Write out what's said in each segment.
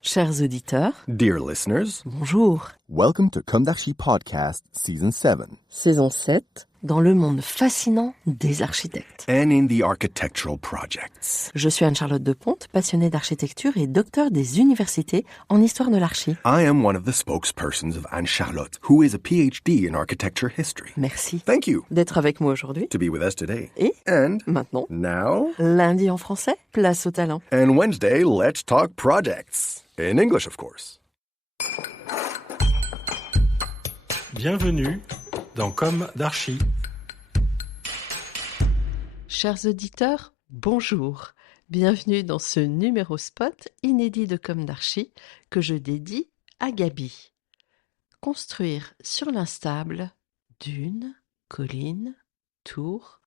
Chers auditeurs, Dear listeners, bonjour. welcome to Comme d'Archi Podcast Season 7. Saison 7, dans le monde fascinant des architectes. And in the architectural projects. Je suis Anne-Charlotte Deponte, passionnée d'architecture et docteur des universités en histoire de l'archi. I am one of the spokespersons of Anne-Charlotte, who is a PhD in architecture history. Merci Thank you d'être avec moi aujourd'hui. to be with us today. Et And maintenant, now, lundi en français, place au talent. and Wednesday, let's talk projects. In English, of course. Bienvenue dans Comme d'Archi. Chers auditeurs, bonjour. Bienvenue dans ce numéro spot inédit de Comme d'Archi que je dédie à Gabi. Construire sur l'instable, dunes, collines, tours,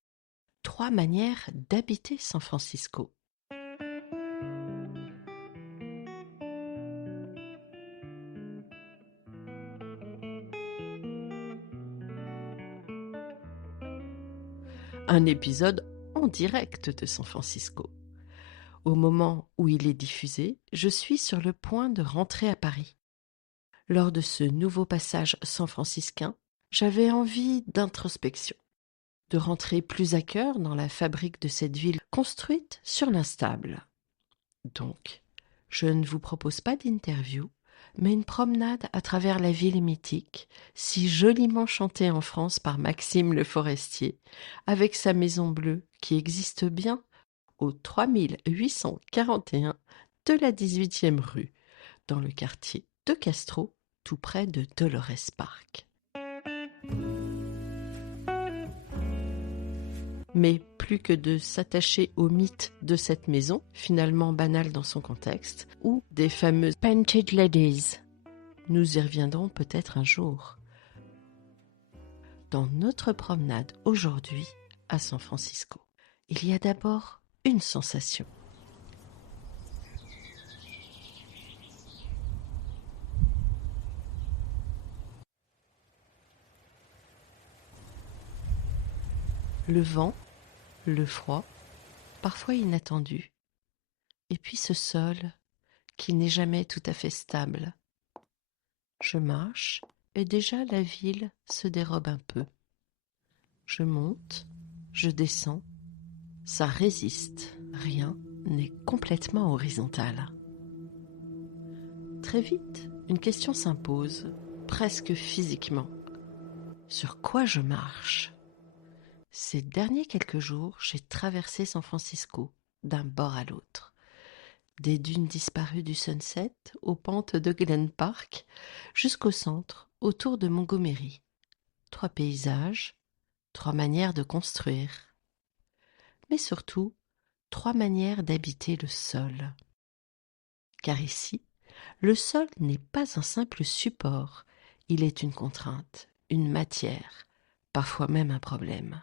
3 manières d'habiter San Francisco. Un épisode en direct de San Francisco. Au moment où il est diffusé, je suis sur le point de rentrer à Paris. Lors de ce nouveau passage san-franciscain, j'avais envie d'introspection, de rentrer plus à cœur dans la fabrique de cette ville construite sur l'instable. Donc, je ne vous propose pas d'interview, mais une promenade à travers la ville mythique, si joliment chantée en France par Maxime Le Forestier, avec sa maison bleue qui existe bien au 3841 de la 18e rue, dans le quartier de Castro, tout près de Dolores Park. Mais plus que de s'attacher au mythe de cette maison, finalement banale dans son contexte, ou des fameuses Painted Ladies, nous y reviendrons peut-être un jour. Dans notre promenade aujourd'hui à San Francisco, il y a d'abord une sensation. Le vent, le froid, parfois inattendu, et puis ce sol qui n'est jamais tout à fait stable. Je marche et déjà la ville se dérobe un peu. Je monte, je descends, ça résiste, rien n'est complètement horizontal. Très vite, une question s'impose, presque physiquement. Sur quoi je marche ? Ces derniers quelques jours, j'ai traversé San Francisco, d'un bord à l'autre. Des dunes disparues du Sunset, aux pentes de Glen Park, jusqu'au centre, autour de Montgomery. 3 paysages, 3 manières de construire. Mais surtout, 3 manières d'habiter le sol. Car ici, le sol n'est pas un simple support, il est une contrainte, une matière, parfois même un problème.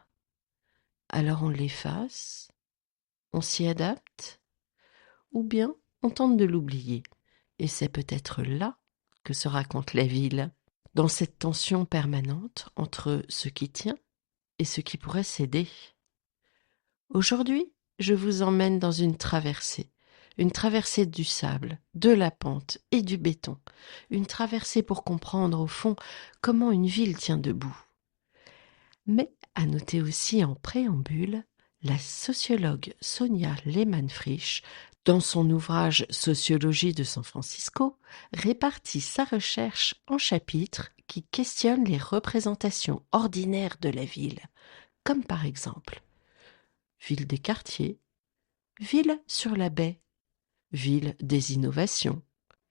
Alors on l'efface, on s'y adapte, ou bien on tente de l'oublier. Et c'est peut-être là que se raconte la ville, dans cette tension permanente entre ce qui tient et ce qui pourrait céder. Aujourd'hui, je vous emmène dans une traversée du sable, de la pente et du béton, une traversée pour comprendre au fond comment une ville tient debout. Mais à noter aussi en préambule, la sociologue Sonia Lehmann-Frisch, dans son ouvrage Sociologie de San Francisco, répartit sa recherche en chapitres qui questionnent les représentations ordinaires de la ville, comme par exemple ville des quartiers, ville sur la baie, ville des innovations,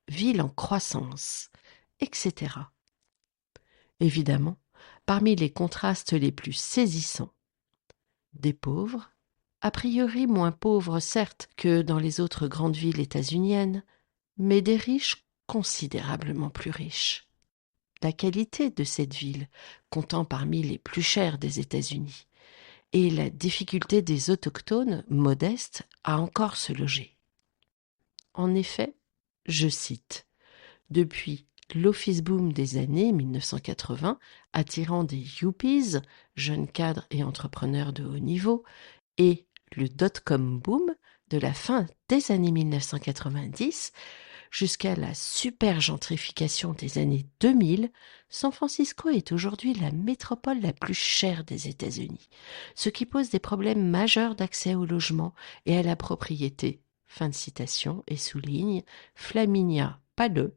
ville en croissance, etc. Évidemment, parmi les contrastes les plus saisissants, des pauvres, a priori moins pauvres certes que dans les autres grandes villes états-uniennes, mais des riches considérablement plus riches. La qualité de cette ville, comptant parmi les plus chères des États-Unis, et la difficulté des autochtones modestes à encore se loger. En effet, je cite, « Depuis l'office boom des années 1980, attirant des yuppies, jeunes cadres et entrepreneurs de haut niveau, et le dot-com boom de la fin des années 1990, Jusqu'à la super gentrification des années 2000, San Francisco est aujourd'hui la métropole la plus chère des États-Unis, ce qui pose des problèmes majeurs d'accès au logement et à la propriété. Fin de citation, et souligne Flaminia Palleux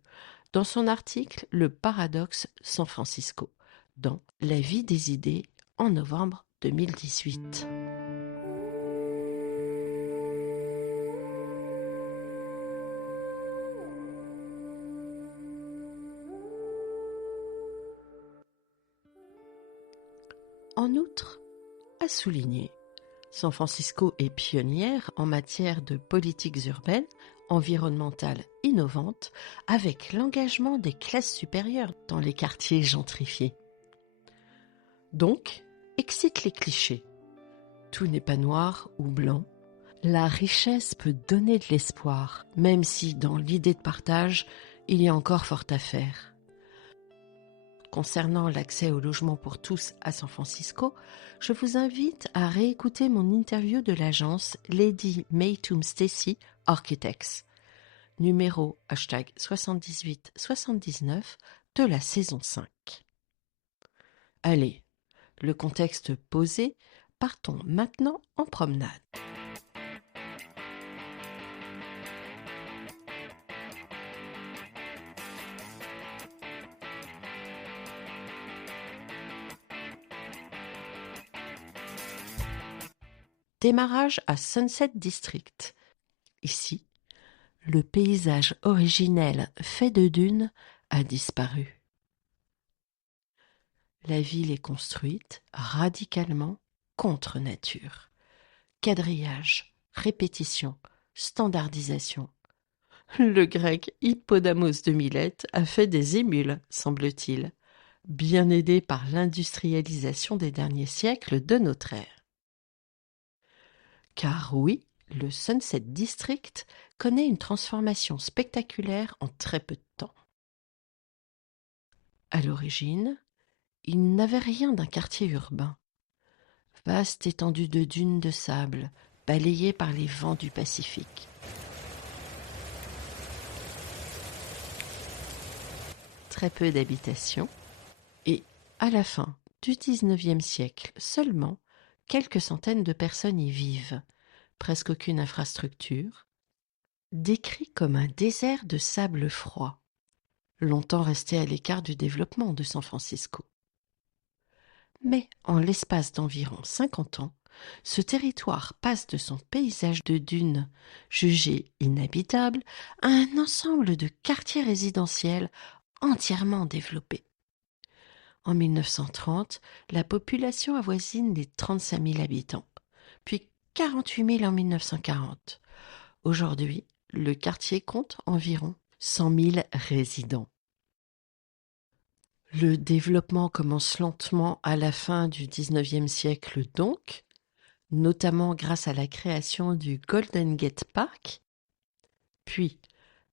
dans son article Le paradoxe San Francisco, dans La vie des idées en novembre 2018. En outre, à souligner, San Francisco est pionnière en matière de politiques urbaines, environnementales innovantes, avec l'engagement des classes supérieures dans les quartiers gentrifiés. Donc, excite les clichés. Tout n'est pas noir ou blanc. La richesse peut donner de l'espoir, même si dans l'idée de partage, il y a encore fort à faire. Concernant l'accès au logement pour tous à San Francisco, je vous invite à réécouter mon interview de l'agence Lady Maytum Stacy Architects, numéro #7879 de la saison 5. Allez, le contexte posé, partons maintenant en promenade. Démarrage à Sunset District. Ici, le paysage originel fait de dunes a disparu. La ville est construite radicalement contre nature. Quadrillage, répétition, standardisation. Le grec Hippodamos de Milette a fait des émules, semble-t-il, bien aidé par l'industrialisation des derniers siècles de notre ère. Car oui, le Sunset District connaît une transformation spectaculaire en très peu de temps. À l'origine, il n'avait rien d'un quartier urbain. Vaste étendue de dunes de sable, balayée par les vents du Pacifique. Très peu d'habitations, et à la fin du XIXe siècle seulement, quelques centaines de personnes y vivent, presque aucune infrastructure, décrit comme un désert de sable froid, longtemps resté à l'écart du développement de San Francisco. Mais en l'espace d'environ 50 ans, ce territoire passe de son paysage de dunes jugé inhabitable à un ensemble de quartiers résidentiels entièrement développés. En 1930, la population avoisine les 35 000 habitants, puis 48 000 en 1940. Aujourd'hui, le quartier compte environ 100 000 résidents. Le développement commence lentement à la fin du XIXe siècle donc, notamment grâce à la création du Golden Gate Park, puis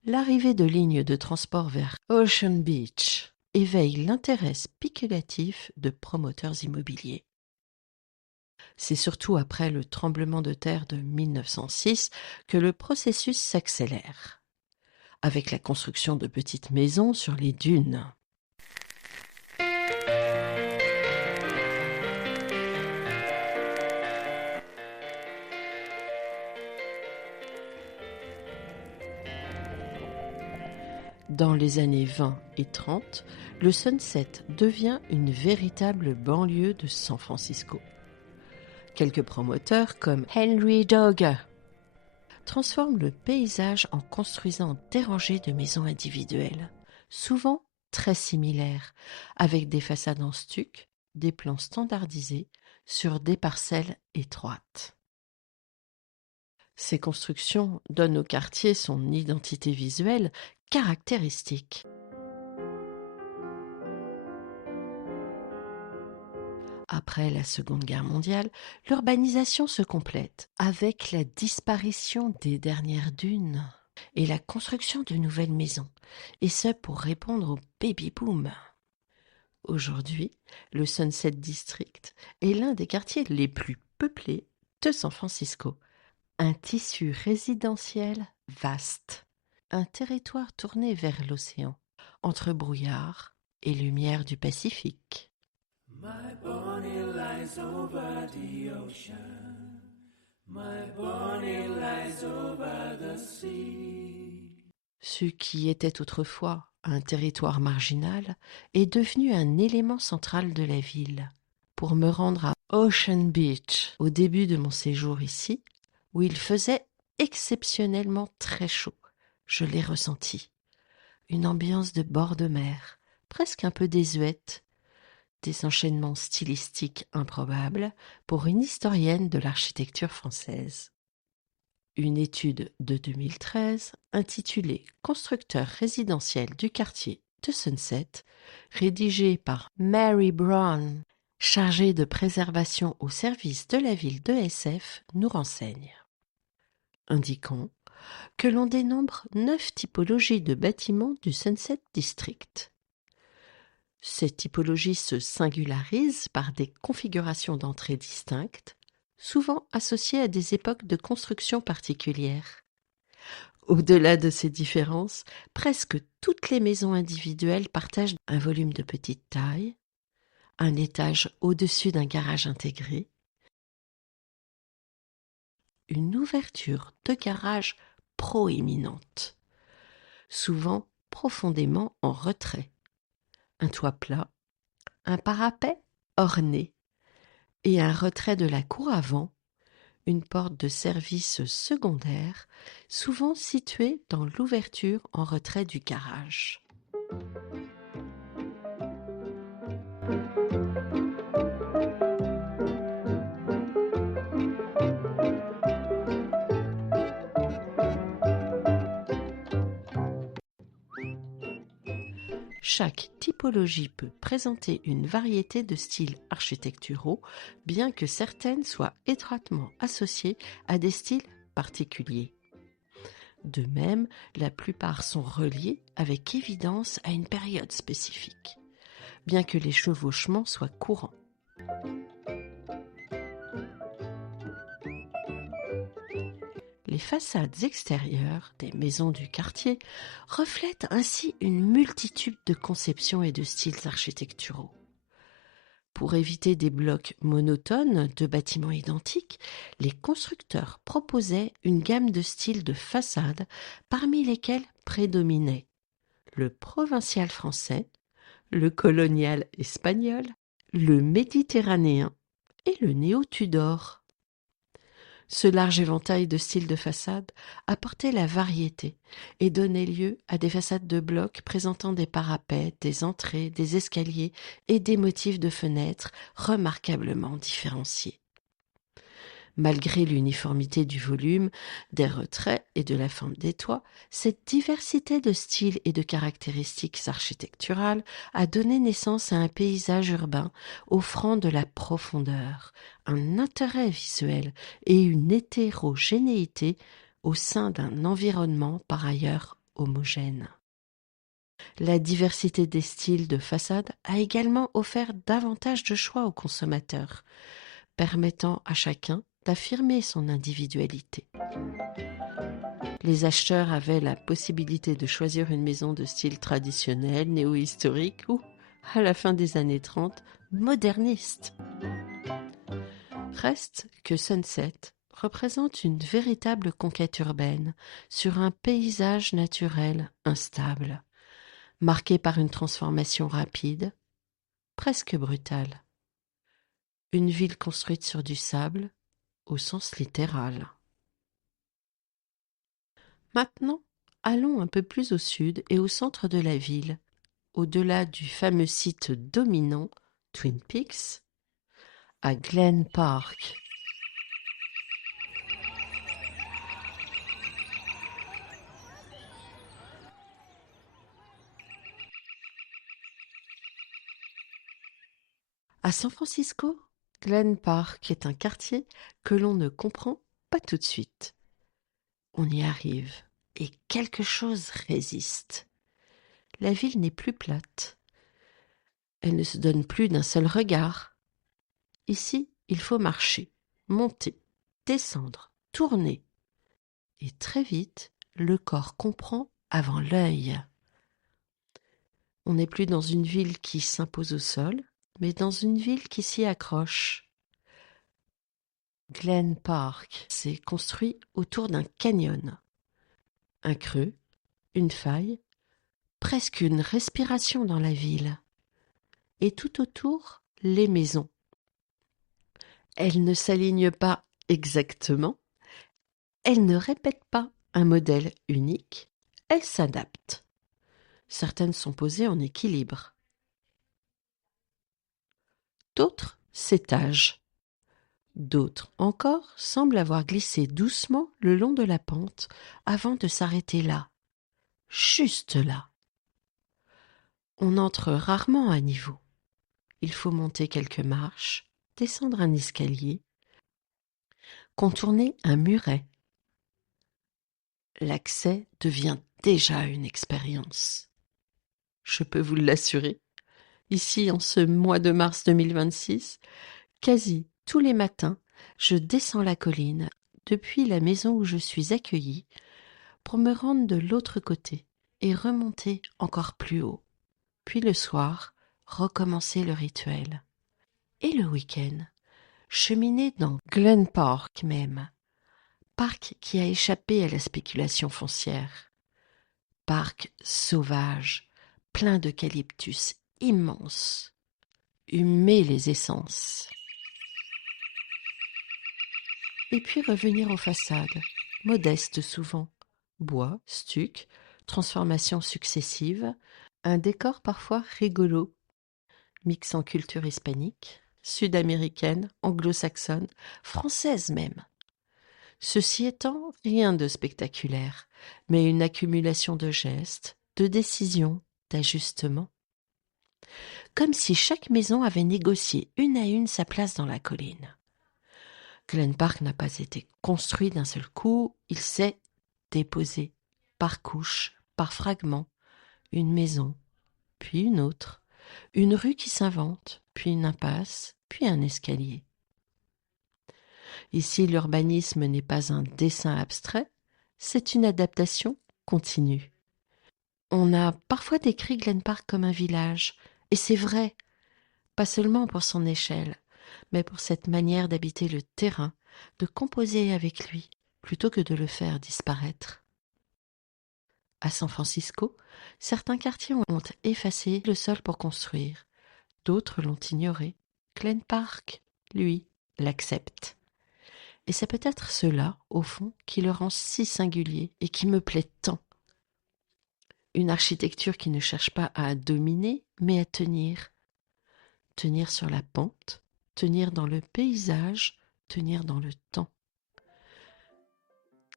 l'arrivée de lignes de transport vers Ocean Beach éveille l'intérêt spéculatif de promoteurs immobiliers. C'est surtout après le tremblement de terre de 1906 que le processus s'accélère, avec la construction de petites maisons sur les dunes. Dans les années 20 et 30, le Sunset devient une véritable banlieue de San Francisco. Quelques promoteurs comme Henry Dogger transforment le paysage en construisant des rangées de maisons individuelles, souvent très similaires, avec des façades en stuc, des plans standardisés sur des parcelles étroites. Ces constructions donnent au quartier son identité visuelle caractéristique. Après la Seconde Guerre mondiale, l'urbanisation se complète avec la disparition des dernières dunes et la construction de nouvelles maisons, et ce pour répondre au baby-boom. Aujourd'hui, le Sunset District est l'un des quartiers les plus peuplés de San Francisco, un tissu résidentiel vaste. un territoire tourné vers l'océan, entre brouillard et lumière du Pacifique. My bonnie lies over the ocean. My bonnie lies over the sea. Ce qui était autrefois un territoire marginal est devenu un élément central de la ville. Pour me rendre à Ocean Beach au début de mon séjour ici, où il faisait exceptionnellement très chaud, je l'ai ressenti. Une ambiance de bord de mer, presque un peu désuète, des enchaînements stylistiques improbables pour une historienne de l'architecture française. Une étude de 2013 intitulée « Constructeur résidentiel du quartier de Sunset », rédigée par Mary Brown, chargée de préservation au service de la ville de SF, nous renseigne. Indiquant que l'on dénombre 9 typologies de bâtiments du Sunset District. Ces typologies se singularisent par des configurations d'entrée distinctes, souvent associées à des époques de construction particulières. Au-delà de ces différences, presque toutes les maisons individuelles partagent un volume de petite taille, un étage au-dessus d'un garage intégré, une ouverture de garage proéminente, souvent profondément en retrait, un toit plat, un parapet orné et un retrait de la cour avant, une porte de service secondaire, souvent située dans l'ouverture en retrait du garage. Chaque typologie peut présenter une variété de styles architecturaux, bien que certaines soient étroitement associées à des styles particuliers. De même, la plupart sont reliés avec évidence à une période spécifique, bien que les chevauchements soient courants. Les façades extérieures des maisons du quartier reflètent ainsi une multitude de conceptions et de styles architecturaux. Pour éviter des blocs monotones de bâtiments identiques, les constructeurs proposaient une gamme de styles de façades parmi lesquels prédominaient le provincial français, le colonial espagnol, le méditerranéen et le néo-Tudor. Ce large éventail de styles de façade apportait la variété et donnait lieu à des façades de blocs présentant des parapets, des entrées, des escaliers et des motifs de fenêtres remarquablement différenciés. Malgré l'uniformité du volume, des retraits et de la forme des toits, cette diversité de styles et de caractéristiques architecturales a donné naissance à un paysage urbain offrant de la profondeur, un intérêt visuel et une hétérogénéité au sein d'un environnement par ailleurs homogène. La diversité des styles de façade a également offert davantage de choix aux consommateurs, permettant à chacun d'affirmer son individualité. Les acheteurs avaient la possibilité de choisir une maison de style traditionnel, néo-historique ou, à la fin des années 30, moderniste. Reste que Sunset représente une véritable conquête urbaine sur un paysage naturel instable, marqué par une transformation rapide, presque brutale. Une ville construite sur du sable, au sens littéral. Maintenant, allons un peu plus au sud et au centre de la ville, au-delà du fameux site dominant, Twin Peaks, à Glen Park. À San Francisco, Glen Park est un quartier que l'on ne comprend pas tout de suite. On y arrive et quelque chose résiste. La ville n'est plus plate. Elle ne se donne plus d'un seul regard. Ici, il faut marcher, monter, descendre, tourner. Et très vite, le corps comprend avant l'œil. On n'est plus dans une ville qui s'impose au sol, mais dans une ville qui s'y accroche. Glen Park s'est construit autour d'un canyon. Un creux, une faille, presque une respiration dans la ville. Et tout autour, les maisons. Elles ne s'alignent pas exactement, elles ne répètent pas un modèle unique, elles s'adaptent. Certaines sont posées en équilibre. D'autres s'étagent. D'autres encore semblent avoir glissé doucement le long de la pente avant de s'arrêter là, juste là. On entre rarement à niveau. Il faut monter quelques marches, descendre un escalier, contourner un muret. L'accès devient déjà une expérience. Je peux vous l'assurer. Ici, en ce mois de mars 2026, quasi tous les matins, je descends la colline depuis la maison où je suis accueillie pour me rendre de l'autre côté et remonter encore plus haut. Puis le soir, recommencer le rituel. Et le week-end, cheminer dans Glen Park même, parc qui a échappé à la spéculation foncière. Parc sauvage, plein d'eucalyptus immenses. Humer les essences. Et puis revenir aux façades, modestes souvent. Bois, stuc, transformations successives, un décor parfois rigolo, mixant culture hispanique, sud-américaine, anglo-saxonne, française même. Ceci étant, rien de spectaculaire, mais une accumulation de gestes, de décisions, d'ajustements. Comme si chaque maison avait négocié une à une sa place dans la colline. Glen Park n'a pas été construit d'un seul coup, il s'est déposé, par couches, par fragments, une maison, puis une autre, une rue qui s'invente, puis une impasse, puis un escalier. Ici, l'urbanisme n'est pas un dessin abstrait, c'est une adaptation continue. On a parfois décrit Glen Park comme un village, et c'est vrai, pas seulement pour son échelle, mais pour cette manière d'habiter le terrain, de composer avec lui, plutôt que de le faire disparaître. À San Francisco, certains quartiers ont effacé le sol pour construire, d'autres l'ont ignoré. Glen Park, lui, l'accepte. Et c'est peut-être cela, au fond, qui le rend si singulier et qui me plaît tant. Une architecture qui ne cherche pas à dominer, mais à tenir. Tenir sur la pente, tenir dans le paysage, tenir dans le temps.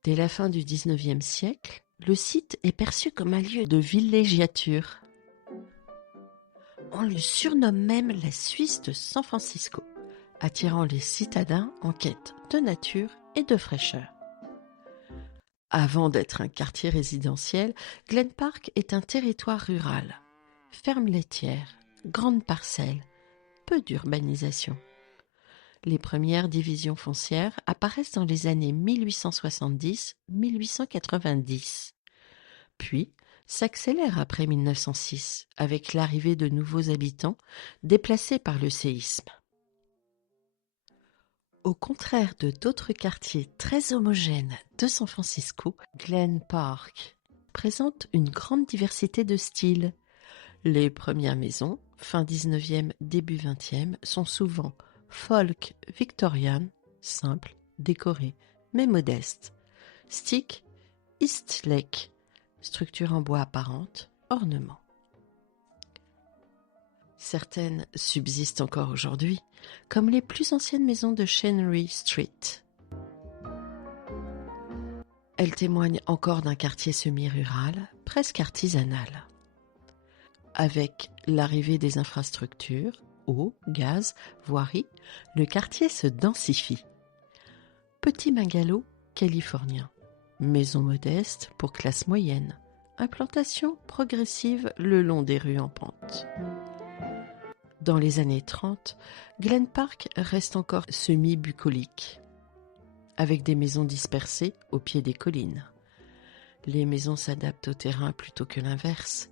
Dès la fin du XIXe siècle, le site est perçu comme un lieu de villégiature. On le surnomme même la Suisse de San Francisco, attirant les citadins en quête de nature et de fraîcheur. Avant d'être un quartier résidentiel, Glen Park est un territoire rural. Ferme laitière, grandes parcelles, peu d'urbanisation. Les premières divisions foncières apparaissent dans les années 1870-1890, puis s'accélèrent après 1906 avec l'arrivée de nouveaux habitants déplacés par le séisme. Au contraire de d'autres quartiers très homogènes de San Francisco, Glen Park présente une grande diversité de styles. Les premières maisons, fin 19e, début 20e, sont souvent folk victorian, simple, décoré, mais modeste. Stick, East Lake, structure en bois apparente, ornement. Certaines subsistent encore aujourd'hui, comme les plus anciennes maisons de Chenry Street. Elles témoignent encore d'un quartier semi-rural, presque artisanal. Avec l'arrivée des infrastructures, eau, gaz, voirie, le quartier se densifie. Petit bungalow californien, maison modeste pour classe moyenne, implantation progressive le long des rues en pente. Dans les années 30, Glen Park reste encore semi-bucolique, avec des maisons dispersées au pied des collines. Les maisons s'adaptent au terrain plutôt que l'inverse.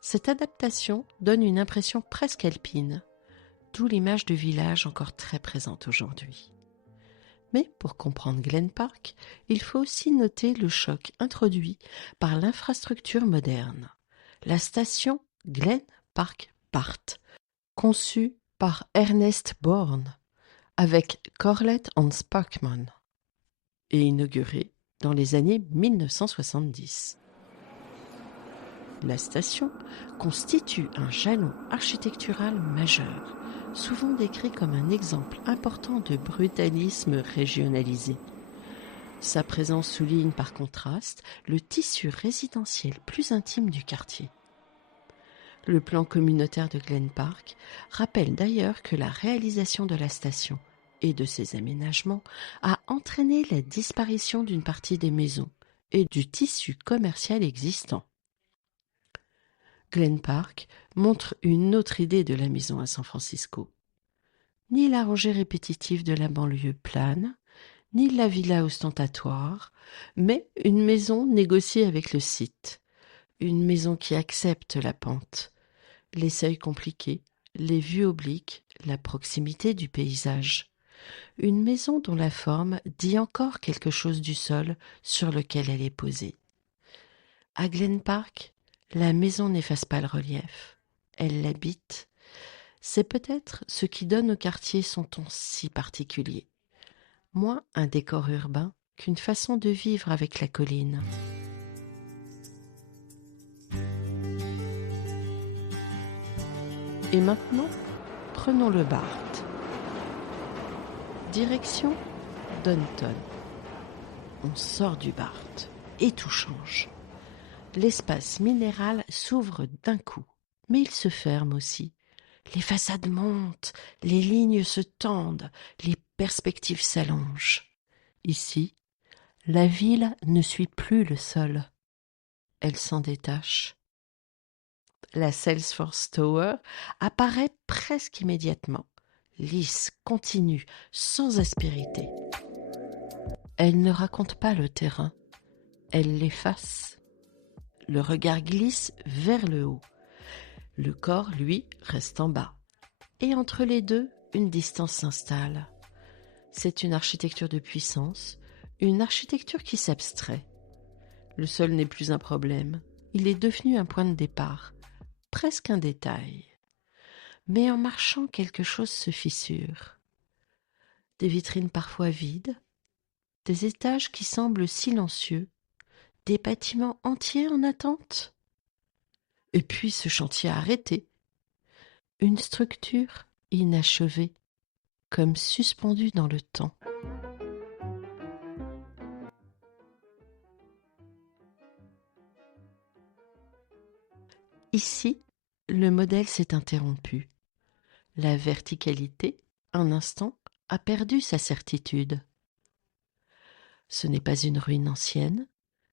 Cette adaptation donne une impression presque alpine, d'où l'image de village encore très présente aujourd'hui. Mais pour comprendre Glen Park, il faut aussi noter le choc introduit par l'infrastructure moderne. La station Glen Park BART, conçue par Ernest Born avec Corlett and Sparkman et inaugurée dans les années 1970. La station constitue un jalon architectural majeur, souvent décrit comme un exemple important de brutalisme régionalisé. Sa présence souligne par contraste le tissu résidentiel plus intime du quartier. Le plan communautaire de Glen Park rappelle d'ailleurs que la réalisation de la station et de ses aménagements a entraîné la disparition d'une partie des maisons et du tissu commercial existant. Glen Park montre une autre idée de la maison à San Francisco. Ni la rangée répétitive de la banlieue plane, ni la villa ostentatoire, mais une maison négociée avec le site. Une maison qui accepte la pente, les seuils compliqués, les vues obliques, la proximité du paysage. Une maison dont la forme dit encore quelque chose du sol sur lequel elle est posée. À Glen Park, la maison n'efface pas le relief, elle l'habite. C'est peut-être ce qui donne au quartier son ton si particulier. Moins un décor urbain qu'une façon de vivre avec la colline. Et maintenant, prenons le BART. Direction Downtown. On sort du BART et tout change. L'espace minéral s'ouvre d'un coup, mais il se ferme aussi. Les façades montent, les lignes se tendent, les perspectives s'allongent. Ici, la ville ne suit plus le sol. Elle s'en détache. La Salesforce Tower apparaît presque immédiatement, lisse, continue, sans aspérité. Elle ne raconte pas le terrain, elle l'efface. Le regard glisse vers le haut. Le corps, lui, reste en bas. Et entre les deux, une distance s'installe. C'est une architecture de puissance, une architecture qui s'abstrait. Le sol n'est plus un problème, il est devenu un point de départ, presque un détail. Mais en marchant, quelque chose se fissure. Des vitrines parfois vides, des étages qui semblent silencieux, des bâtiments entiers en attente. Et puis ce chantier arrêté. Une structure inachevée, comme suspendue dans le temps. Ici, le modèle s'est interrompu. La verticalité, un instant, a perdu sa certitude. Ce n'est pas une ruine ancienne,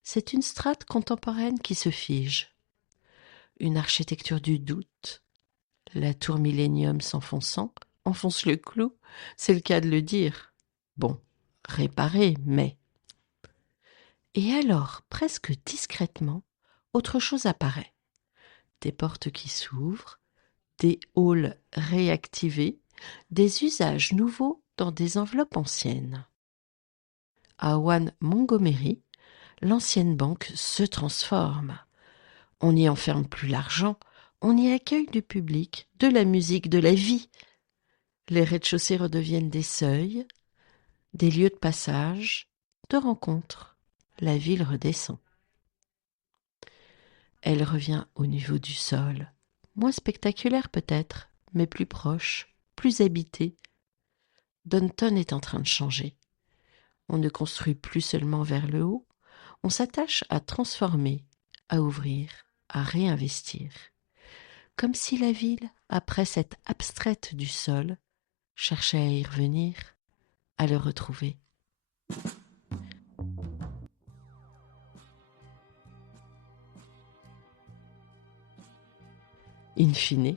c'est une strate contemporaine qui se fige. Une architecture du doute. La tour Millennium s'enfonçant enfonce le clou, c'est le cas de le dire. Bon, réparé, mais... Et alors, presque discrètement, autre chose apparaît. Des portes qui s'ouvrent, des halls réactivés, des usages nouveaux dans des enveloppes anciennes. À One Montgomery, l'ancienne banque se transforme. On n'y enferme plus l'argent, on y accueille du public, de la musique, de la vie. Les rez-de-chaussée redeviennent des seuils, des lieux de passage, de rencontres. La ville redescend. Elle revient au niveau du sol, moins spectaculaire peut-être, mais plus proche, plus habitée. Downtown est en train de changer. On ne construit plus seulement vers le haut, on s'attache à transformer, à ouvrir, à réinvestir. Comme si la ville, après cette abstraite du sol, cherchait à y revenir, à le retrouver. In fine,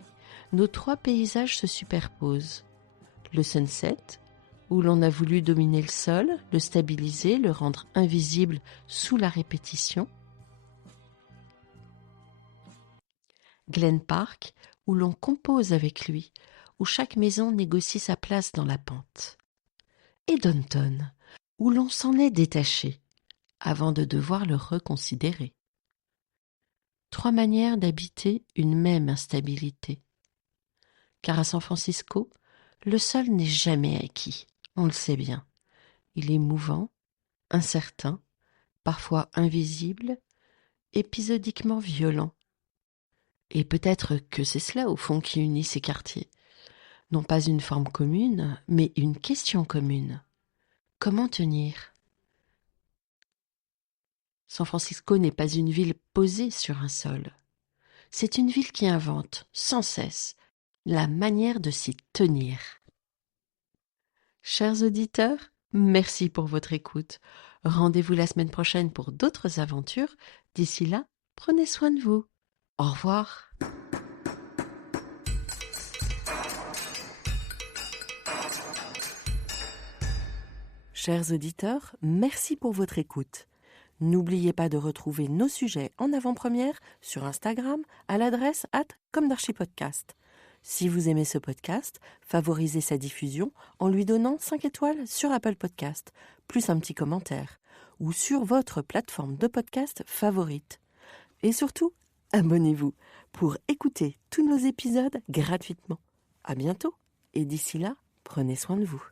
nos trois paysages se superposent. Le sunset, où l'on a voulu dominer le sol, le stabiliser, le rendre invisible sous la répétition, Glen Park, où l'on compose avec lui, où chaque maison négocie sa place dans la pente. Et Downton, où l'on s'en est détaché, avant de devoir le reconsidérer. 3 manières d'habiter une même instabilité. Car à San Francisco, le sol n'est jamais acquis, on le sait bien. Il est mouvant, incertain, parfois invisible, épisodiquement violent. Et peut-être que c'est cela au fond qui unit ces quartiers. Non pas une forme commune, mais une question commune. Comment tenir ? San Francisco n'est pas une ville posée sur un sol. C'est une ville qui invente, sans cesse, la manière de s'y tenir. Chers auditeurs, merci pour votre écoute. Rendez-vous la semaine prochaine pour d'autres aventures. D'ici là, prenez soin de vous. Au revoir. Chers auditeurs, merci pour votre écoute. N'oubliez pas de retrouver nos sujets en avant-première sur Instagram à l'adresse @commedarchipodcast. Si vous aimez ce podcast, favorisez sa diffusion en lui donnant 5 étoiles sur Apple Podcast, plus un petit commentaire, ou sur votre plateforme de podcast favorite. Et surtout, abonnez-vous pour écouter tous nos épisodes gratuitement. À bientôt, et d'ici là, prenez soin de vous.